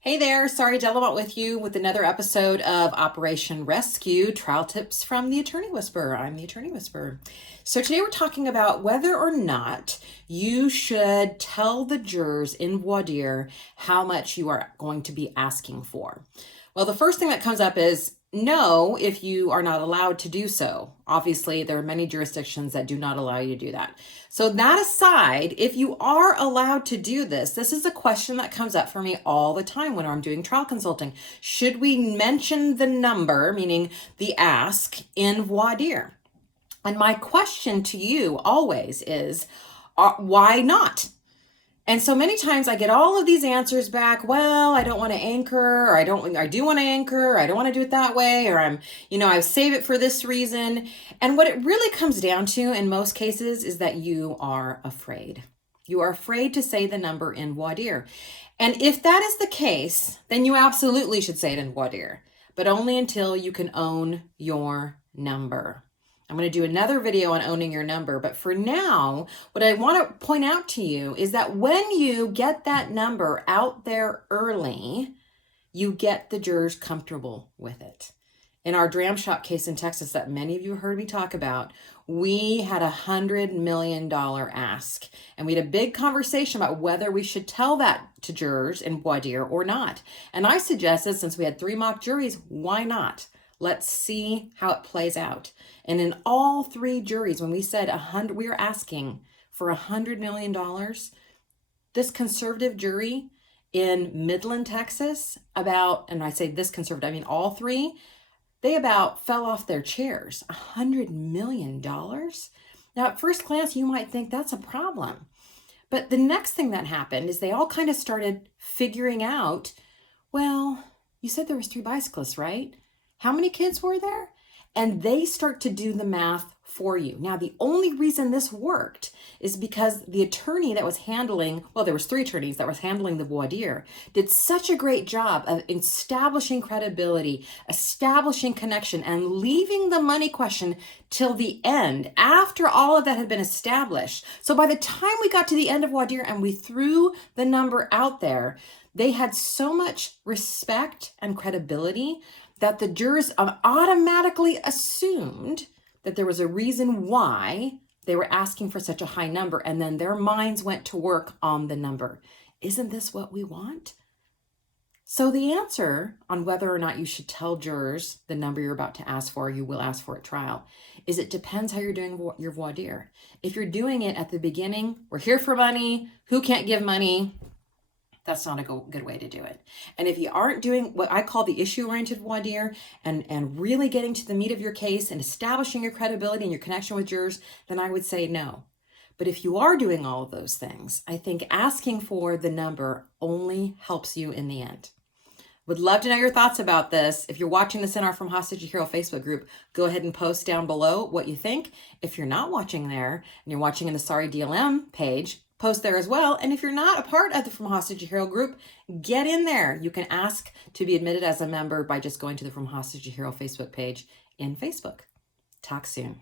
Hey there, Sari Delamont with you with another episode of Operation Rescue Trial Tips from the Attorney Whisperer. I'm the Attorney Whisperer. So today we're talking about whether or not you should tell the jurors in voir dire how much you are going to be asking for. Well, the first thing that comes up is no, if you are not allowed to do so. Obviously, there are many jurisdictions that do not allow you to do that. So that aside, if you are allowed to do this, this is a question that comes up for me all the time when I'm doing trial consulting. Should we mention the number, meaning the ask, in voir dire? And my question to you always is, why not? And so many times I get all of these answers back. Well, I don't want to anchor, or I do want to anchor, or I don't want to do it that way, or I save it for this reason. And what it really comes down to in most cases is that you are afraid. You are afraid to say the number in voir dire. And if that is the case, then you absolutely should say it in voir dire, but only until you can own your number. I'm going to do another video on owning your number, but for now, what I want to point out to you is that when you get that number out there early, you get the jurors comfortable with it. In our dram shop case in Texas that many of you heard me talk about, we had $100 million ask, and we had a big conversation about whether we should tell that to jurors in voir dire or not. And I suggested, since we had 3 mock juries, why not? Let's see how it plays out. And in all 3 juries, when we said we were asking for $100 million, this conservative jury in Midland, Texas, and I say this conservative, I mean all 3, they about fell off their chairs. $100 million? Now, at first glance, you might think that's a problem. But the next thing that happened is they all kind of started figuring out, well, you said there was 3 bicyclists, right? How many kids were there? And they start to do the math for you. Now, the only reason this worked is because the attorney that was handling, well, there was 3 attorneys that was handling the voir dire, did such a great job of establishing credibility, establishing connection, and leaving the money question till the end, after all of that had been established. So by the time we got to the end of voir dire and we threw the number out there, they had so much respect and credibility that the jurors automatically assumed that there was a reason why they were asking for such a high number, and then their minds went to work on the number. Isn't this what we want? So the answer on whether or not you should tell jurors the number you're about to ask for, you will ask for at trial, is it depends how you're doing your voir dire. If you're doing it at the beginning, we're here for money, who can't give money? That's not a good way to do it. And if you aren't doing what I call the issue-oriented voir dire and really getting to the meat of your case and establishing your credibility and your connection with jurors, then I would say no. But if you are doing all of those things, I think asking for the number only helps you in the end. Would love to know your thoughts about this. If you're watching this in our From Hostage to Hero Facebook group, go ahead and post down below what you think. If you're not watching there and you're watching in the Sari DLM page, post there as well. And if you're not a part of the From Hostage to Hero group, get in there. You can ask to be admitted as a member by just going to the From Hostage to Hero Facebook page in Facebook. Talk soon.